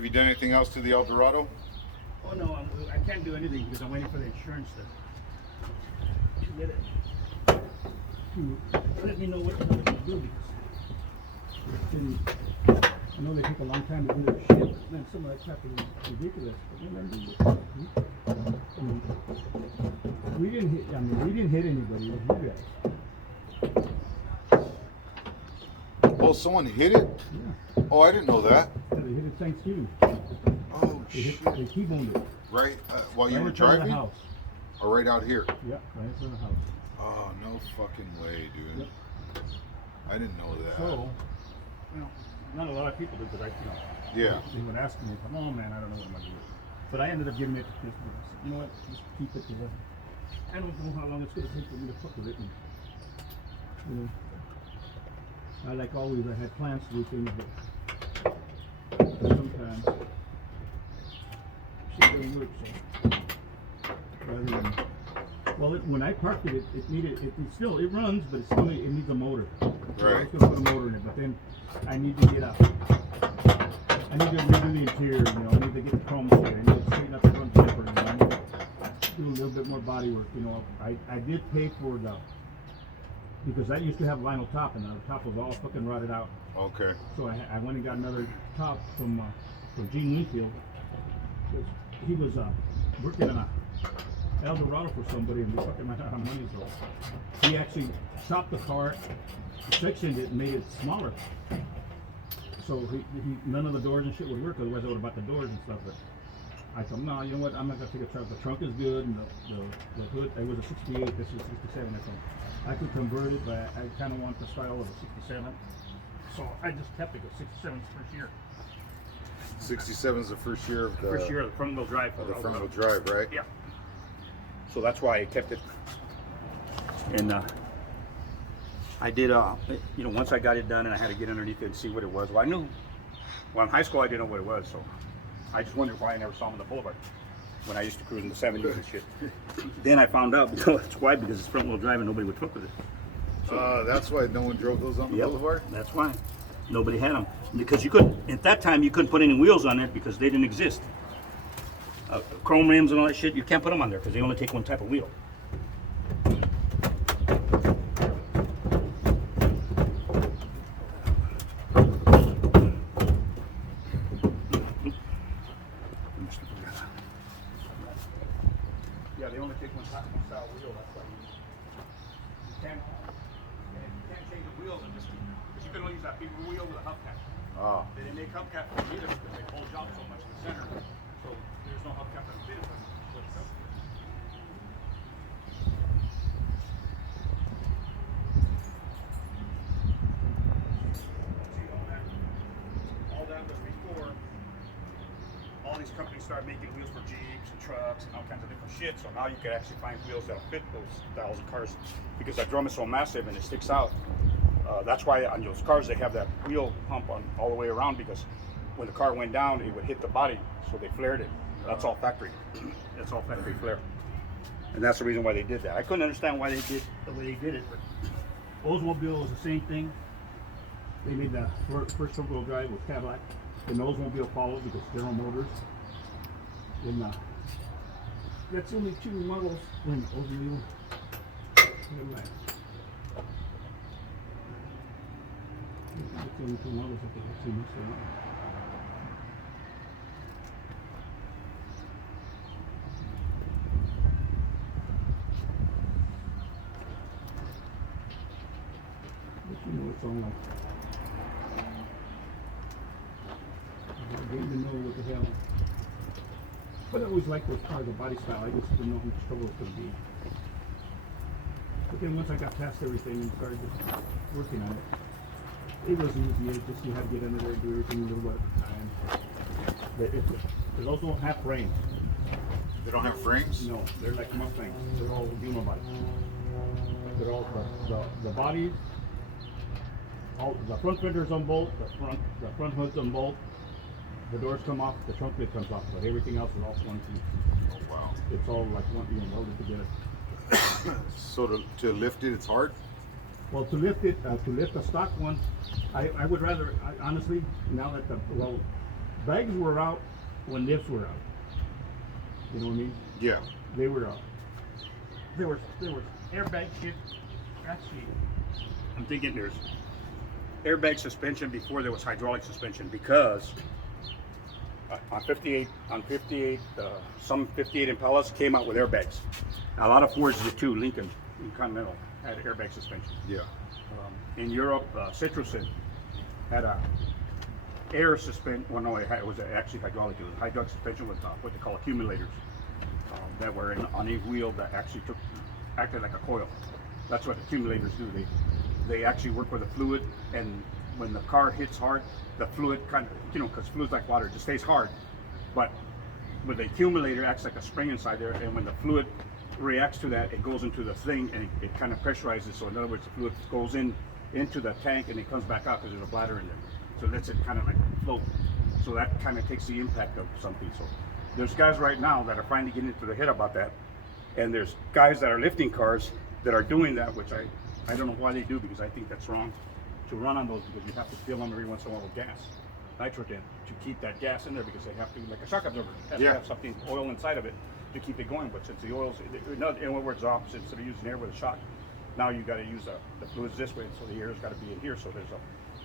Have you done anything else to the Eldorado? Oh no, I can't do anything because I'm waiting for the insurance to get it. To let me know what they're going to do because I know they take a long time to do their shit. Man, some of that crap is ridiculous. But we didn't hit. I mean, we didn't hit anybody. It was you guys. Oh, someone hit it? Yeah. Oh, I didn't know that. Yeah, they hit it Thanksgiving. Oh, shit. They T-boned it. Right while you Right were in front of driving? the house. Or right out here? Yeah, right in front of the house. Oh, no fucking way, dude. Yep. I didn't know that. So, you know, not a lot of people did, but Yeah. they would ask me, come on, man, I don't know what I'm going to do. But I ended up giving it to this one. I said, you know what, just keep it because I don't know how long it's going to take for me to fuck with it. And, you know, I like always, I had plans to do things, but sometimes shit doesn't work, so rather than, well, when I parked it, it needed, it still, it runs, but it needs a motor. So I was Right. going to put a motor in it, but then I need to get I need to redo the interior, you know, I need to get the chrome straight, I need to straighten up the front bumper, you know, I need to do a little bit more body work, you know. I did pay for the, because that used to have vinyl top, and the top was all fucking rotted out. Okay. So I went and got another top from Gene Winfield. He was working on a Eldorado for somebody, and we fucking ran out of money, so he actually chopped the car, sectioned it, and made it smaller. So he none of the doors and shit would work, otherwise I would have bought the doors and stuff. But I told him, no, you know what, I'm not gonna take a chance. The trunk is good, and the hood, it was a 68, this is a 67. I thought I could convert it, but I kind of want the style of a 67. So I just kept it, because 67 is the first year. 67 is the first year of the, First year of the front wheel drive. of the front wheel drive, right? Yeah. So that's why I kept it. And I did, you know, once I got it done and I had to get underneath it and see what it was. Well, I knew, well, in high school I didn't know what it was, so I just wondered why I never saw them on the boulevard when I used to cruise in the 70s and shit. Then I found out that's why, because it's front wheel drive and nobody would fuck with it. That's why no one drove those on the boulevard? That's why. Nobody had them. Because you couldn't, at that time, you couldn't put any wheels on there because they didn't exist. Chrome rims and all that shit, you can't put them on there because they only take one type of wheel. Yeah, they only take one type of style wheel. That's why you can't change the wheels and just, because you can only use that big wheel with a hubcap. Oh. They didn't make hubcap for either because they bulge out so much in the center. So there's no hubcap that fit it. All that was before all these companies started making wheels for Jeeps and trucks and all kinds of different shit. So now you can actually find wheels that'll fit those styles of cars because that drum is so massive and it sticks out. That's why on those cars they have that wheel hump on all the way around, because when the car went down it would hit the body, so they flared it. That's all factory. That's all factory flare. And that's the reason why they did that. I couldn't understand why they did the way they did it, but Oldsmobile was the same thing. They made the first front-wheel drive with Cadillac. The Oldsmobile followed because General Motors. And that's only two models when Oldsmobile. That's only two models that I've seen. But you know it's on like. I didn't even know what the hell. But I always liked those cars, the body style. I just didn't know how much trouble it was going to be. But then once I got past everything and started just working on it, it was easy. It just you had to get under there and do everything a little bit at a time. But those don't have frames. They don't have frames? No, they're like Mustangs. They're all unibodies. They're all the bodies. All the front fender's on bolt. The front hood's on bolt. The doors come off. The trunk lid comes off. But everything else is all one piece. Oh, wow. It's all like one, welded together. So to lift it, it's hard? Well, to lift it, to lift a stock one, I would rather, honestly, now that bags were out when lifts were out. You know what I mean? Yeah. They were out. There was airbag shit. Actually, I'm thinking there's airbag suspension before there was hydraulic suspension because on 58, some 58 Impalas came out with airbags. Now, a lot of Fords did too. Lincoln and Continental had airbag suspension. Yeah. In Europe, Citroën had a air suspension. Well, no, it was actually hydraulic. It was hydraulic suspension with what they call accumulators that were on a wheel that actually acted like a coil. That's what accumulators do. They actually work with the fluid, and when the car hits hard, the fluid kind of, because fluid's like water, it just stays hard. But with the accumulator, it acts like a spring inside there, and when the fluid reacts to that, it goes into the thing, and it kind of pressurizes. So in other words, the fluid goes into the tank, and it comes back out because there's a bladder in there. So it lets it kind of like float. So that kind of takes the impact of something. So there's guys right now that are finally getting into their head about that, and there's guys that are lifting cars that are doing that, which I don't know why they do, because I think that's wrong to run on those, because you have to fill them every once in a while with gas, nitrogen, to keep that gas in there, because they have to, like a shock absorber, has to have something, oil inside of it to keep it going. But since the oil's, in other words, the opposite, instead of using air with a shock, now you got to use the fluids this way, so the air's got to be in here, so there's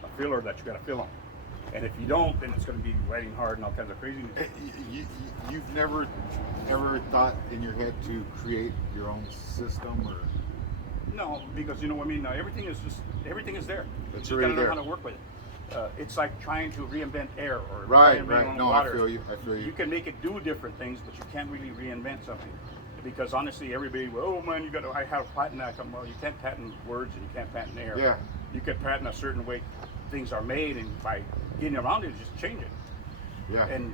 a filler that you got to fill them. And if you don't, then it's going to be riding hard and all kinds of craziness. You've never ever thought in your head to create your own system, or? No, because you know what I mean. Everything is there. It's You already gotta know there. how to work with it. It's like trying to reinvent air or Right, reinvent right. No, water. I feel you. I feel you. You can make it do different things, but you can't really reinvent something. Because honestly, everybody, oh man, I have a patent that. Well, you can't patent words and you can't patent air. Yeah. You can patent a certain way things are made, and by getting around it, just change it. Yeah. And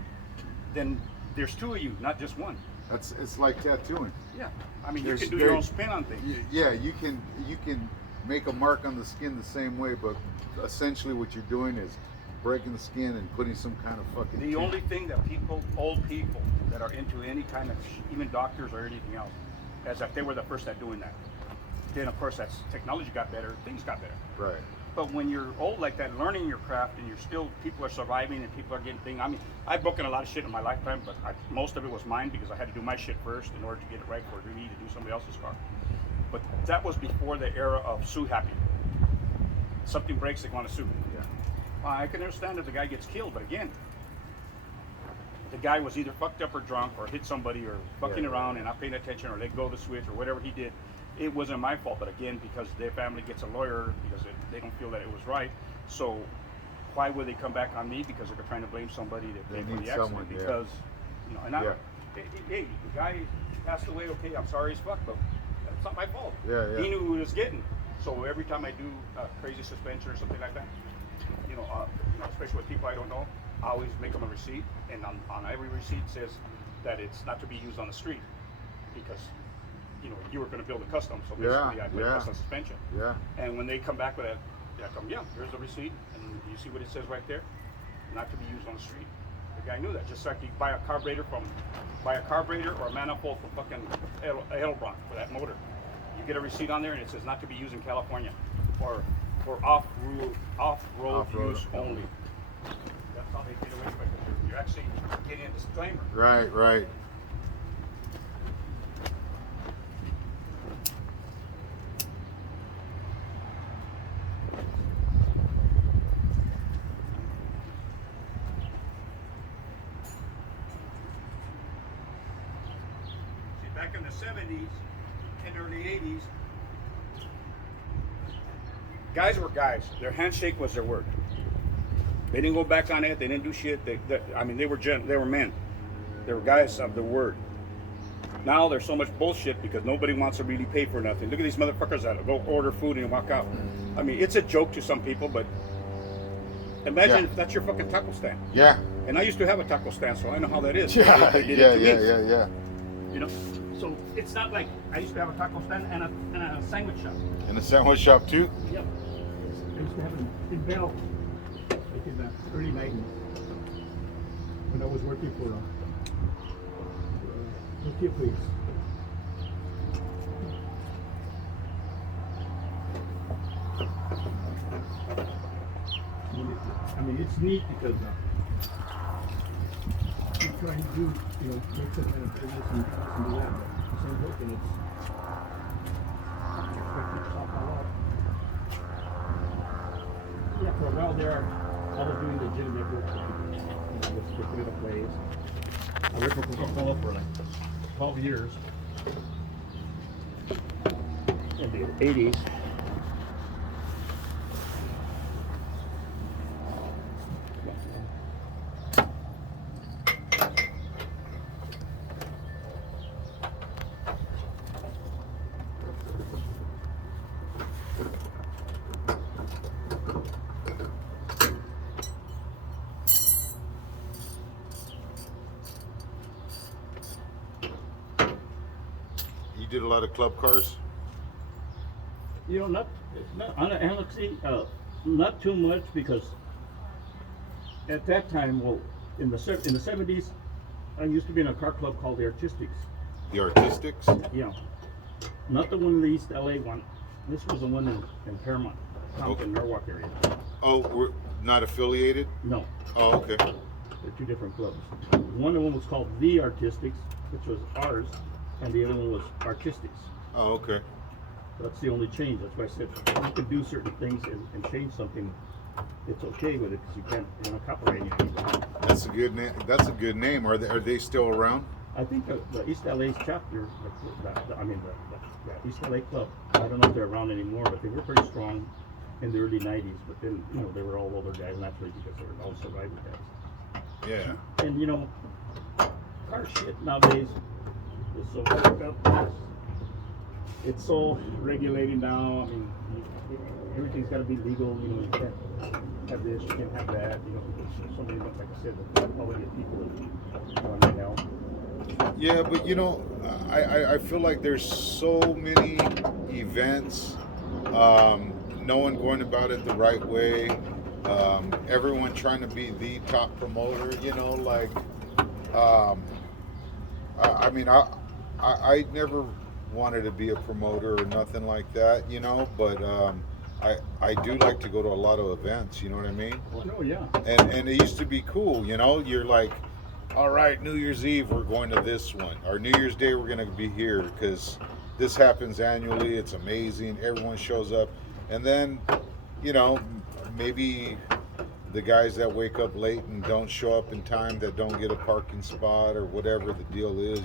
then there's two of you, not just one. It's like tattooing. Yeah. I mean, There's you can do your own spin on things. Yeah, you can make a mark on the skin the same way, but essentially what you're doing is breaking the skin and putting some kind of fucking. The only thing that old people that are into any kind of, even doctors or anything else, is if they were the first at doing that. Then of course, as technology got better, things got better. Right. But when you're old like that, learning your craft, and people are surviving and people are getting things. I mean, I've broken a lot of shit in my lifetime, but most of it was mine because I had to do my shit first in order to get it right for me to do somebody else's car. But that was before the era of sue happy. Something breaks, they want to sue. Yeah. Well, I can understand if the guy gets killed, but again, the guy was either fucked up or drunk or hit somebody or fucking around and not paying attention or let go of the switch or whatever he did. It wasn't my fault, but again, because their family gets a lawyer because they don't feel that it was right. So why would they come back on me because they're trying to blame somebody that They paid for need the accident? someone, yeah. Because hey, the guy passed away. Okay, I'm sorry as fuck, but that's not my fault. Yeah. He knew who he was getting. So every time I do a crazy suspension or something like that, especially with people I don't know, I always make them a receipt, and on every receipt says that it's not to be used on the street because you were going to build a custom, so basically I put custom suspension. Yeah. And when they come back with that, here's the receipt, and you see what it says right there, not to be used on the street. The guy knew that. Just like you buy a carburetor or a manifold from fucking Edelbrock for that motor. You get a receipt on there, and it says not to be used in California, or for off-road use only. That's how they get away with it. You're actually getting a disclaimer. Right. See, back in the 70s and early 80s, guys were guys. Their handshake was their word. They didn't go back on it. They didn't do shit. They were men. They were guys of the word. Now there's so much bullshit because nobody wants to really pay for nothing. Look at these motherfuckers that go order food and walk out. I mean, it's a joke to some people, but imagine if that's your fucking taco stand. Yeah. And I used to have a taco stand, so I know how that is. Yeah. They did it to me. Yeah. You know, so it's not like I used to have a taco stand and a sandwich shop. In the sandwich shop too. Yep. I used to have it in Bell, like in the early 90s, when I was working for a kid place. I mean, it's neat because trying to do, make some kind of business and do that, but same token, it's expected to stop all out. Yeah, for a while there, I was doing legitimate work for people, just putting it up plays. I worked for Coca-Cola for like 12 years. In the 80s. You did a lot of club cars? Not honestly, not too much, because at that time, well, in the 70s, I used to be in a car club called the Artistics. The Artistics? Yeah, not the one in the East LA one. This was the one in Paramount, Compton, Norwalk area. Oh, we're not affiliated? No, Oh, okay. they're two different clubs. One of them was called the Artistics, which was ours, and the other one was Artistics. Oh, okay. That's the only change. That's why I said you could do certain things and change something. It's okay with it, because you can't, copyright anything. That's a good name. That's a good name. Are they still around? I think the East LA's chapter, the East LA club, I don't know if they're around anymore, but they were pretty strong in the early 90s. But then, they were all older guys naturally, because they were all survivor guys. Yeah. And, car shit nowadays is so fucked up. It's so regulated now. I mean, everything's got to be legal. You can't have this, you can't have that. Because so many, like I said, the quality of people is going right now. Yeah, but I feel like there's so many events, no one going about it the right way, everyone trying to be the top promoter, I never wanted to be a promoter or nothing like that, but I do like to go to a lot of events, you know what I mean? Oh, no, yeah. And it used to be cool, you're like, all right, New Year's Eve, we're going to this one. Or New Year's Day, we're going to be here, because this happens annually. It's amazing. Everyone shows up. And then, maybe the guys that wake up late and don't show up in time, that don't get a parking spot or whatever the deal is,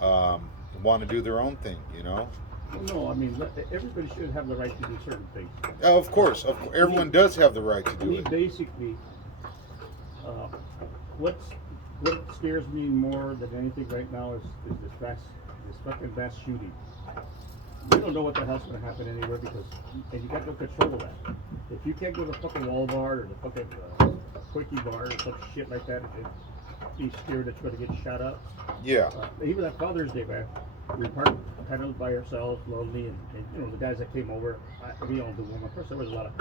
want to do their own thing, No, I mean, everybody should have the right to do certain things. Of course. Everyone does have the right to do it. Basically, what scares me more than anything right now is this fucking mass shooting. You don't know what the hell's going to happen anywhere, and you got no control of that. If you can't go to the fucking Walmart or the fucking Quickie bar or some shit like that, and be scared that you're going to get shot up. Yeah. Even that Father's Day, man, we parked kind of by ourselves, lonely, and the guys that came over, we all do one. Of course, there was a lot of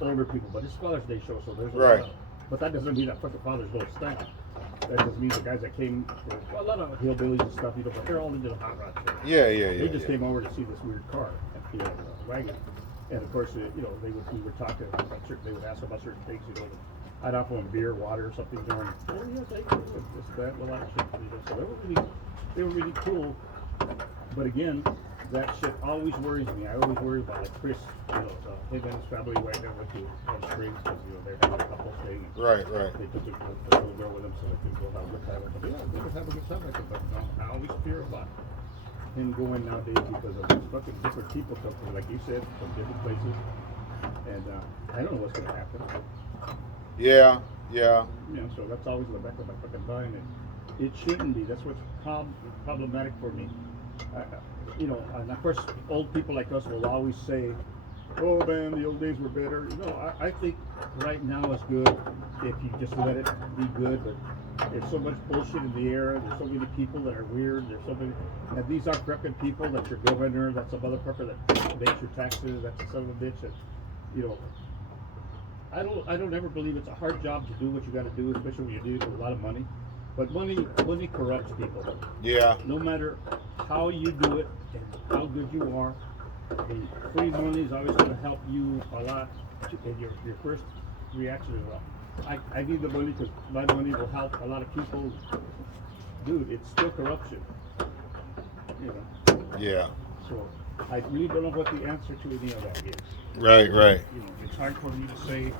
older people, but it's Father's Day show, so there's a lot of, but that doesn't mean that fucking fathers don't stand. That just means the guys that came, a lot of hillbillies and stuff, but they're all into the hot rod shit. Yeah. They just came over to see this weird car, wagon. And of course, we were talking about they would ask about certain things, I'd offer them beer, water, or something, going, oh yeah, thank you, this, that, a lot of shit. So they were really cool. But again, that shit always worries me. I always worry about, like Chris, him and his family went down to Palm Springs, because they're having a couple thing. Right. They took the little girl with them so they could go have a good time. But yeah, they could have a good time. But I always fear about him going nowadays, because of these fucking different people come from, like you said, from different places. And I don't know what's going to happen. Yeah. So that's always in the back of my fucking mind. And it shouldn't be. That's what's problematic for me. And of course, old people like us will always say, oh man, the old days were better. I think right now is good if you just let it be good, but there's so much bullshit in the air. There's so many people that are weird. There's so many, and these are corrupted people. That's your governor. That's a motherfucker that makes your taxes. That's a son of a bitch. And, I don't ever believe it's a hard job to do what you got to do, especially when you do it with a lot of money. But money corrupts people. Yeah. No matter how you do it and how good you are, the free money is always going to help you a lot. And your first reaction is, well, I need the money because my money will help a lot of people. Dude, it's still corruption. You know. Yeah. So I really don't know what the answer to any of that is. Right. You know, it's hard for me to say